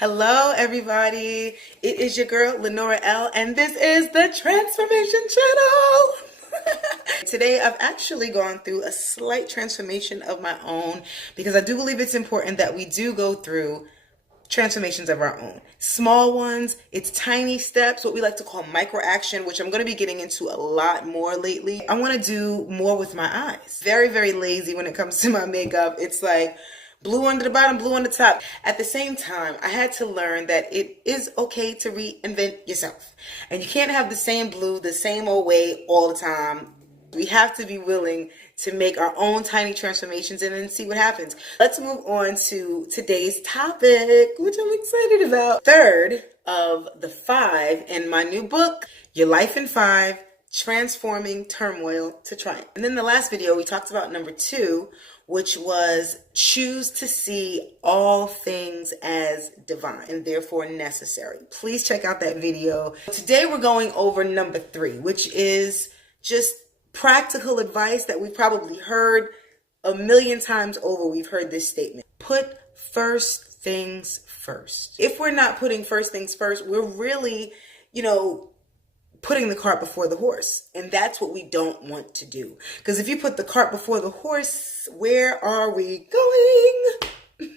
Hello, everybody. It is your girl, Lenora L, and this is the Transformation Channel. Today, I've actually gone through a slight transformation of my own because I do believe it's important that we do go through transformations of our own. Small ones, it's tiny steps, what we like to call micro action, which I'm going to be getting into a lot more lately. I want to do more with my eyes. Very, very lazy when it comes to my makeup. It's like blue under the bottom, blue on the top. At the same time, I had to learn that it is okay to reinvent yourself. And you can't have the same blue, the same old way all the time. We have to be willing to make our own tiny transformations and then see what happens. Let's move on to today's topic, which I'm excited about. Third of the 5 in my new book, Your Life in 5, Transforming Turmoil to Triumph. And then the last video, we talked about number 2, which was choose to see all things as divine and therefore necessary. Please check out that video. Today we're going over number 3, which is just practical advice that we've probably heard a million times over. We've heard this statement: put first things first. If we're not putting first things first, we're really, putting the cart before the horse. And that's what we don't want to do. Because if you put the cart before the horse, where are we going?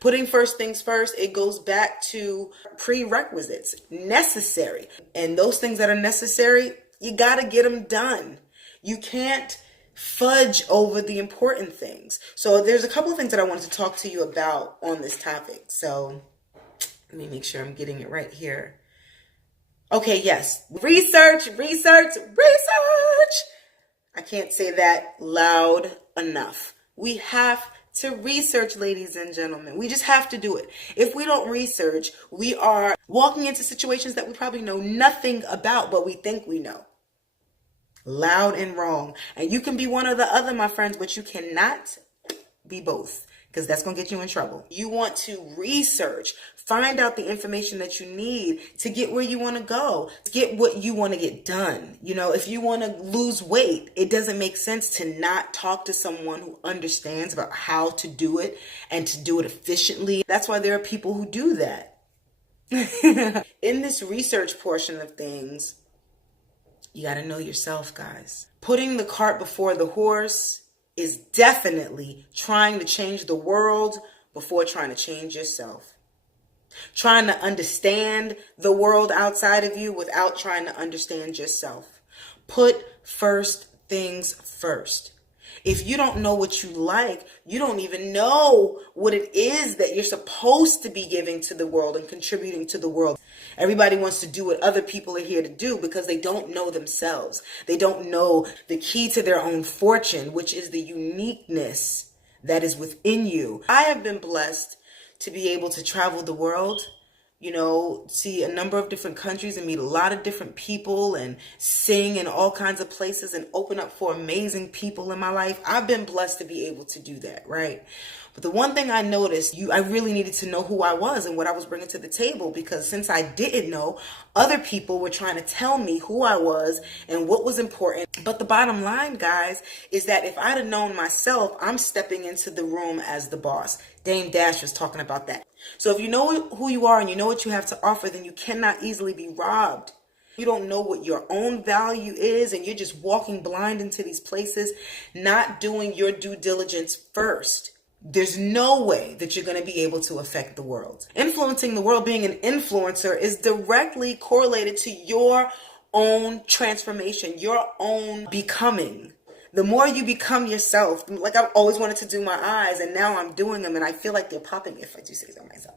Putting first things first, it goes back to prerequisites, necessary. And those things that are necessary, you got to get them done. You can't fudge over the important things. So there's a couple of things that I wanted to talk to you about on this topic. So let me make sure I'm getting it right here. Okay, yes. Research. I can't say that loud enough. We have to research, ladies and gentlemen. We just have to do it. If we don't research, we are walking into situations that we probably know nothing about, but we think we know. Loud and wrong. And you can be one or the other, my friends, but you cannot be both, because that's going to get you in trouble. You want to research, find out the information that you need to get where you want to go, get what you want to get done. If you want to lose weight, it doesn't make sense to not talk to someone who understands about how to do it and to do it efficiently. That's why there are people who do that. In this research portion of things, you got to know yourself, guys. Putting the cart before the horse is definitely trying to change the world before trying to change yourself. Trying to understand the world outside of you without trying to understand yourself. Put first things first. If you don't know what you like, you don't even know what it is that you're supposed to be giving to the world and contributing to the world. Everybody wants to do what other people are here to do because they don't know themselves. They don't know the key to their own fortune, which is the uniqueness that is within you. I have been blessed to be able to travel the world, see a number of different countries and meet a lot of different people and sing in all kinds of places and open up for amazing people in my life. I've been blessed to be able to do that, right? But the one thing I noticed, I really needed to know who I was and what I was bringing to the table, because since I didn't know, other people were trying to tell me who I was and what was important. But the bottom line, guys, is that if I'd have known myself, I'm stepping into the room as the boss. Dame Dash was talking about that. So if you know who you are and you know what you have to offer, then you cannot easily be robbed. You don't know what your own value is, and you're just walking blind into these places, not doing your due diligence first. There's no way that you're going to be able to affect the world. Influencing the world, being an influencer, is directly correlated to your own transformation, your own becoming. The more you become yourself, like I've always wanted to do my eyes, and now I'm doing them, and I feel like they're popping, if I do say so myself.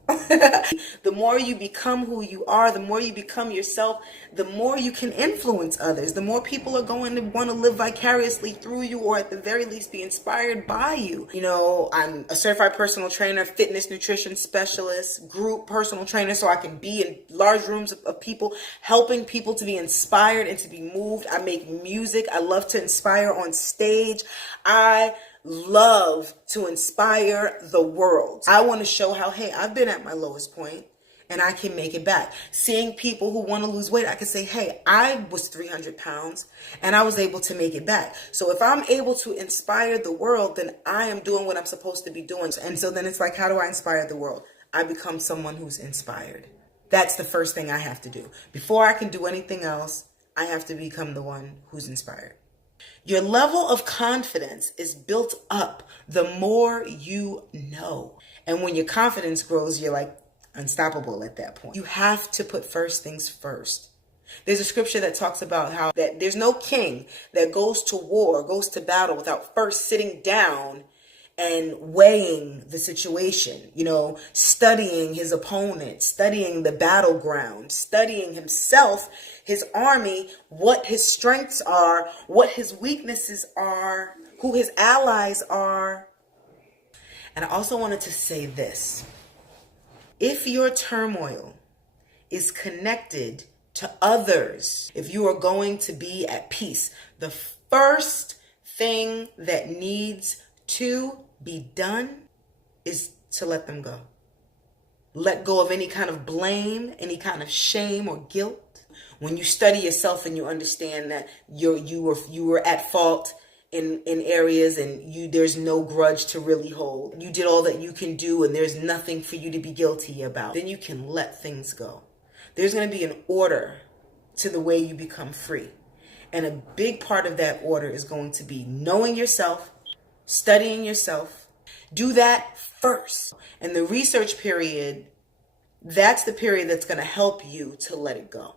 The more you become who you are, the more you become yourself, the more you can influence others. The more people are going to want to live vicariously through you, or at the very least be inspired by you. I'm a certified personal trainer, fitness nutrition specialist, group personal trainer, so I can be in large rooms of people, helping people to be inspired and to be moved. I make music. I love to inspire on stage. I love to inspire the world. I want to show how, hey, I've been at my lowest point and I can make it back. Seeing people who want to lose weight, I can say, hey, I was 300 pounds and I was able to make it back. So if I'm able to inspire the world, then I am doing what I'm supposed to be doing. And so then it's like, how do I inspire the world? I become someone who's inspired. That's the first thing I have to do. Before I can do anything else, I have to become the one who's inspired. Your level of confidence is built up the more you know. And when your confidence grows, you're like unstoppable at that point. You have to put first things first. There's a scripture that talks about how that there's no king that goes to war, goes to battle without first sitting down and weighing the situation, studying his opponent, studying the battleground, studying himself, his army, what his strengths are, what his weaknesses are, who his allies are. And I also wanted to say this. If your turmoil is connected to others, if you are going to be at peace, the first thing that needs to be done is to let them go. Let go of any kind of blame, any kind of shame or guilt. When you study yourself and you understand that you were at fault in areas and there's no grudge to really hold. You did all that you can do and there's nothing for you to be guilty about. Then you can let things go. There's going to be an order to the way you become free. And a big part of that order is going to be knowing yourself, studying yourself. Do that first. And the research period, that's the period that's going to help you to let it go.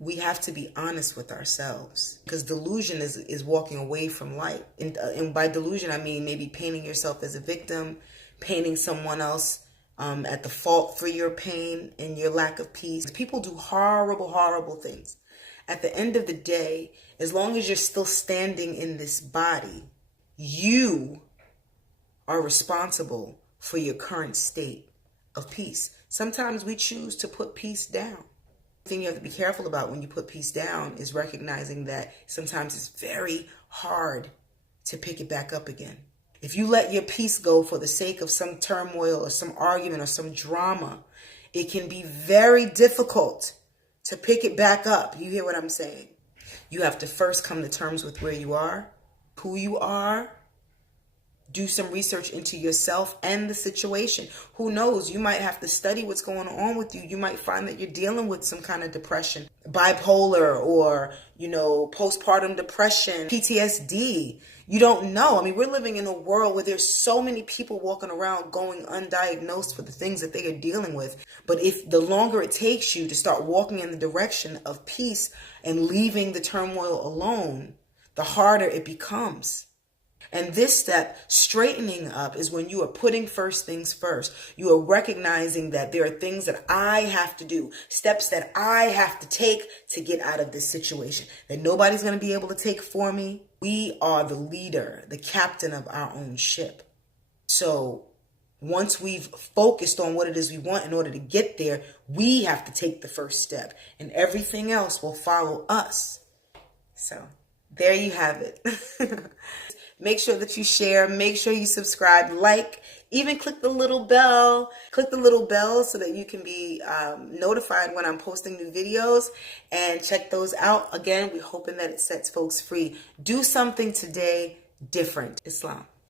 We have to be honest with ourselves because delusion is walking away from light. And by delusion, I mean maybe painting yourself as a victim, painting someone else at the fault for your pain and your lack of peace. People do horrible, horrible things. At the end of the day, as long as you're still standing in this body, you are responsible for your current state of peace. Sometimes we choose to put peace down. The thing you have to be careful about when you put peace down is recognizing that sometimes it's very hard to pick it back up again. If you let your peace go for the sake of some turmoil or some argument or some drama, it can be very difficult to pick it back up. You hear what I'm saying? You have to first come to terms with where you are, who you are. Do some research into yourself and the situation. Who knows? You might have to study what's going on with you. You might find that you're dealing with some kind of depression, bipolar, or, postpartum depression, PTSD. You don't know. I mean, we're living in a world where there's so many people walking around going undiagnosed for the things that they are dealing with. But if the longer it takes you to start walking in the direction of peace and leaving the turmoil alone, the harder it becomes. And this step, straightening up, is when you are putting first things first. You are recognizing that there are things that I have to do, steps that I have to take to get out of this situation, that nobody's going to be able to take for me. We are the leader, the captain of our own ship. So once we've focused on what it is we want in order to get there, we have to take the first step, and everything else will follow us. So there you have it. Make sure that you share, make sure you subscribe, like, even click the little bell. Click the little bell so that you can be notified when I'm posting new videos, and check those out. Again, we're hoping that it sets folks free. Do something today different. Islam.